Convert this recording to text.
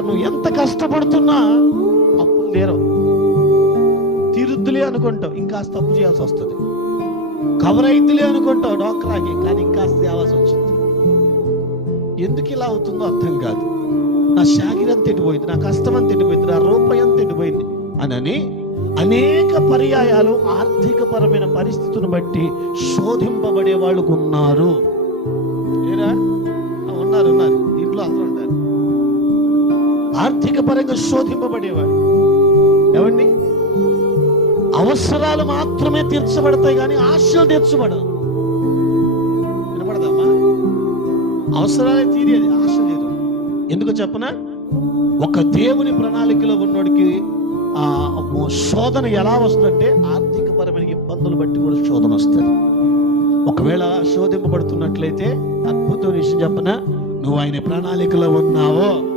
గారు నువ్వు ఎంత కష్టపడుతున్నా అప్పులు తీరవు తీరుద్దులే అనుకుంటావు ఇంకాస్త తప్పు చేయాల్సి వస్తుంది. కవర్ అయిద్దులే అనుకుంటావు డోక్రాకి కానీ ఇంకాస్త తేవాల్సి వచ్చింది. ఎందుకు ఇలా అవుతుందో అర్థం కాదు. నా శాగిరం తిట్టిపోయింది నా కష్టం అంత తిట్టిపోయింది నా రూపాయి అంత తిట్టిపోయింది అని అనేక పర్యాయాలు ఆర్థికపరమైన పరిస్థితులను బట్టి శోధింపబడే వాళ్ళు ఉన్నారు ఆర్థిక పరంగా శోధింపబడేవాడు ఏమండి? అవసరాలు మాత్రమే తీర్చబడతాయి కానీ ఆశలు తీర్చబడదు వినపడదమ్మా? అవసరాలే తీరేది ఆశ లేదు. ఎందుకు చెప్పనా? ఒక దేవుని ప్రణాళికలో ఉన్నోడికి ఆ శోధన ఎలా వస్తుందంటే ఆర్థిక పరమైన ఇబ్బందులు బట్టి కూడా శోధన వస్తుంది. ఒకవేళ శోధింపబడుతున్నట్లయితే అద్భుతమైన విషయం చెప్పన? నువ్వు ఆయన ప్రణాళికలో ఉన్నావో